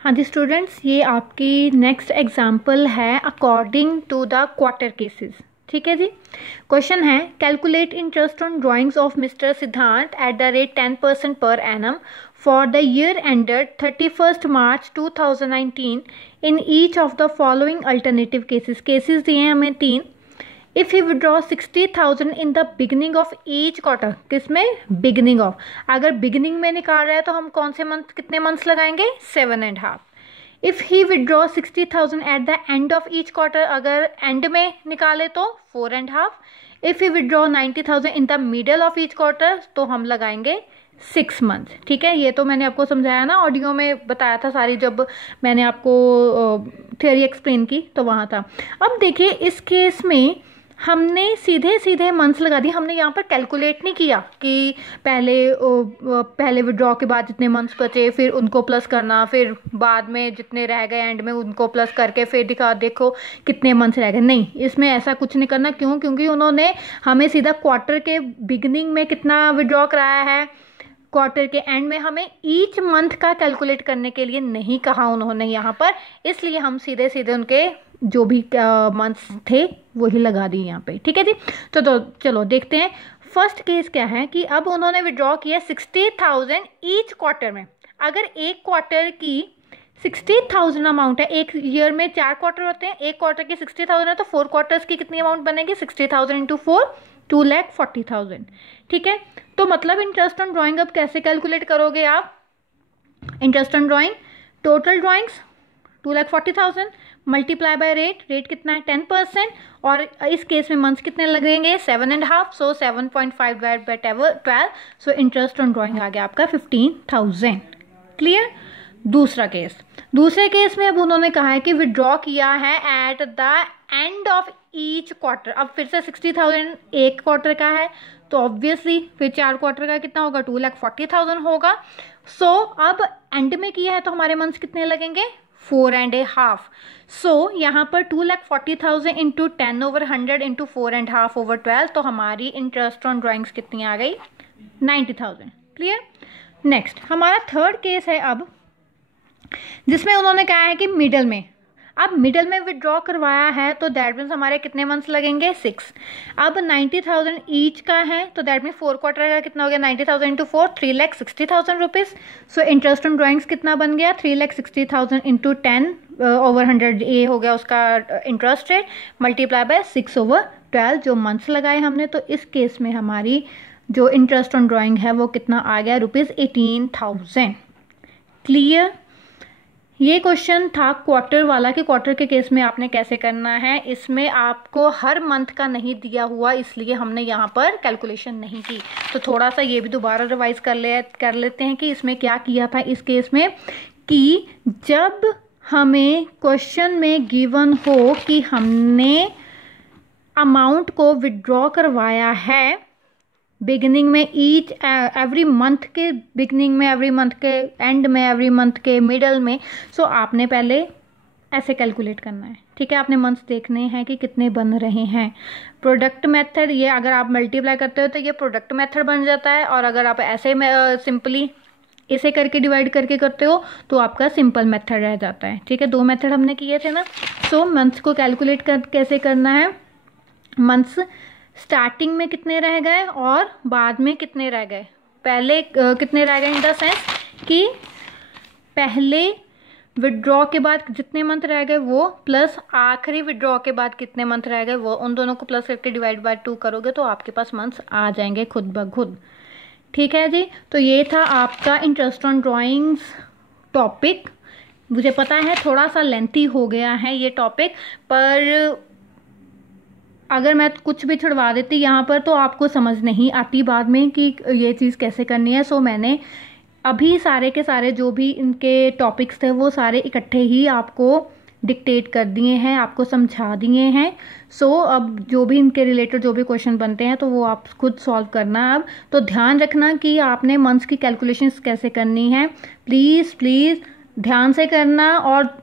हाँ जी स्टूडेंट्स, ये आपकी नेक्स्ट एग्जाम्पल है according to the quarter cases. ठीक है जी। क्वेश्चन है calculate interest on drawings of mister Siddhant at the rate 10% per annum for the year ended 31 March 2019 in each of the following alternative cases. Cases दिए हैं हमें 3। If he withdraw 60,000 in the beginning of each quarter, किसमें beginning of, अगर beginning में निकाल रहा है तो हम कौन से मंथ, कितने मंथ्स लगाएंगे 7.5। If he withdraw 60,000 at the end of each quarter, अगर एंड में निकाले तो 4.5। If he withdraw 90,000 in the middle of each quarter तो हम लगाएंगे 6 मंथ। ठीक है, ये तो मैंने आपको समझाया ना, ऑडियो में बताया था सारी, जब मैंने आपको थ्योरी एक्सप्लेन की तो वहाँ था। अब देखिए इस केस में हमने सीधे सीधे मंथ्स लगा दिए, हमने यहाँ पर कैलकुलेट नहीं किया कि पहले विड्रॉ के बाद जितने मंथ्स बचे फिर उनको प्लस करना, फिर बाद में जितने रह गए एंड में उनको प्लस करके फिर देखो कितने मंथ्स रह गए। नहीं, इसमें ऐसा कुछ नहीं करना। क्यों? क्योंकि उन्होंने हमें सीधा क्वार्टर के बिगिनिंग में कितना विड्रॉ कराया है, क्वार्टर के एंड में हमें ईच मंथ का कैलकुलेट करने के लिए नहीं कहा उन्होंने यहाँ पर, इसलिए हम सीधे सीधे उनके जो भी मंथ्स थे वही लगा दिए यहाँ पे। ठीक है जी। तो चलो देखते हैं फर्स्ट केस क्या है कि अब उन्होंने विड्रॉ किया 60,000 ईच क्वार्टर में। अगर एक क्वार्टर की 60,000 अमाउंट है, एक ईयर में 4 क्वार्टर होते हैं, एक क्वार्टर की 60,000 है तो 4 क्वार्टर्स की कितनी अमाउंट बनेगी 60,000 इंटू 4 2,40,000। ठीक है, तो मतलब इंटरेस्ट ऑन ड्राइंग अब कैसे कैलकुलेट करोगे आप? Interest on drawing total drawings 2,40,000 multiply by rate कितना है 10%, और इस केस में मंथ्स कितने लगेंगे 7.5, so 7.5 divide by 12, so interest on drawing आ गया आपका 15,000। क्लियर। दूसरे केस में अब उन्होंने कहा है कि विड्रॉ किया है at the end of each quarter. अब फिर से 60,000 एक क्वार्टर का है तो ऑब्वियसली फिर 4 क्वार्टर का कितना होगा 2,40,000 होगा। सो अब एंड में किया है तो हमारे मंथ्स कितने लगेंगे 4.5। सो यहाँ पर 2,40,000 इंटू 10/100 इंटू 4.5/12, तो हमारी इंटरेस्ट ऑन ड्राइंग्स कितनी आ गई 90,000। क्लियर। नेक्स्ट हमारा थर्ड केस है अब, जिसमें उन्होंने कहा है कि मिडल में, अब मिडल में विड्रॉ करवाया है तो दैट मीन्स हमारे कितने मंथ्स लगेंगे 6। अब 90,000 ईच का है तो दैट मीन्स 4 क्वार्टर का कितना हो गया 90,000 into 4 3,60,000 rupees. So interest on drawings कितना बन गया 3,60,000 इंटू 10/100, ये हो गया उसका इंटरेस्ट रेट, मल्टीप्लाई बाय 6/12 जो मंथ्स लगाए हमने। तो इस केस में हमारी जो इंटरेस्ट ऑन ड्राइंग है वो कितना आ गया ₹18,000। क्लियर। ये क्वेश्चन था क्वार्टर वाला कि क्वार्टर के केस में आपने कैसे करना है। इसमें आपको हर मंथ का नहीं दिया हुआ, इसलिए हमने यहाँ पर कैलकुलेशन नहीं की। तो थोड़ा सा ये भी दोबारा रिवाइज कर लेते हैं कि इसमें क्या किया था इस केस में, कि जब हमें क्वेश्चन में गिवन हो कि हमने अमाउंट को विड्रॉ करवाया है बिगिनिंग में ईच एवरी मंथ के बिगिनिंग में, एवरी मंथ के एंड में, एवरी मंथ के मिडल में, सो आपने पहले ऐसे कैलकुलेट करना है। ठीक है, आपने मंथ्स देखने हैं कि कितने बन रहे हैं। प्रोडक्ट मेथड, ये अगर आप मल्टीप्लाई करते हो तो ये प्रोडक्ट मेथड बन जाता है, और अगर आप ऐसे सिंपली इसे करके डिवाइड करके करते हो तो आपका सिंपल मेथड रह जाता है। ठीक है, 2 मेथड हमने किए थे ना। सो मंथ्स को कैलकुलेट कैसे करना है, मंथ्स स्टार्टिंग में कितने रह गए और बाद में कितने रह गए, पहले कितने रह गए इन द सेंस कि पहले विड्रॉ के बाद जितने मंथ रह गए वो, प्लस आखिरी विड्रॉ के बाद कितने मंथ रह गए वो, उन दोनों को प्लस करके डिवाइड बाय 2 करोगे तो आपके पास मंथ्स आ जाएंगे खुद ब खुद। ठीक है जी। तो ये था आपका इंटरेस्ट ऑन ड्राइंग्स टॉपिक। मुझे पता है थोड़ा सा लेंथी हो गया है ये टॉपिक, पर अगर मैं कुछ भी छुड़वा देती यहाँ पर तो आपको समझ नहीं आती बाद में कि ये चीज़ कैसे करनी है। सो मैंने अभी सारे के सारे जो भी इनके टॉपिक्स थे वो सारे इकट्ठे ही आपको डिक्टेट कर दिए हैं, आपको समझा दिए हैं। सो अब जो भी इनके रिलेटेड जो भी क्वेश्चन बनते हैं तो वो आप खुद सॉल्व करना। अब तो ध्यान रखना कि आपने मंथ्स की कैलकुलेशंस कैसे करनी है, प्लीज़ ध्यान से करना और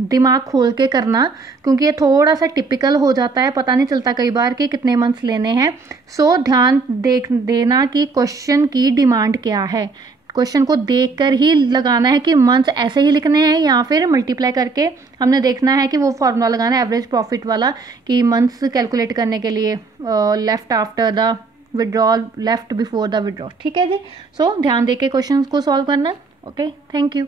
दिमाग खोल के करना, क्योंकि ये थोड़ा सा टिपिकल हो जाता है, पता नहीं चलता कई बार कि कितने मंथ्स लेने हैं। सो ध्यान देना कि क्वेश्चन की डिमांड क्या है, क्वेश्चन को देखकर ही लगाना है कि मंथ्स ऐसे ही लिखने हैं या फिर मल्टीप्लाई करके हमने देखना है कि वो फॉर्मूला लगाना है एवरेज प्रॉफिट वाला कि मंथ्स कैलकुलेट करने के लिए left after the withdrawal, left before the withdrawal. ठीक है जी। सो ध्यान देके क्वेश्चन को सॉल्व करना। Okay, thank you.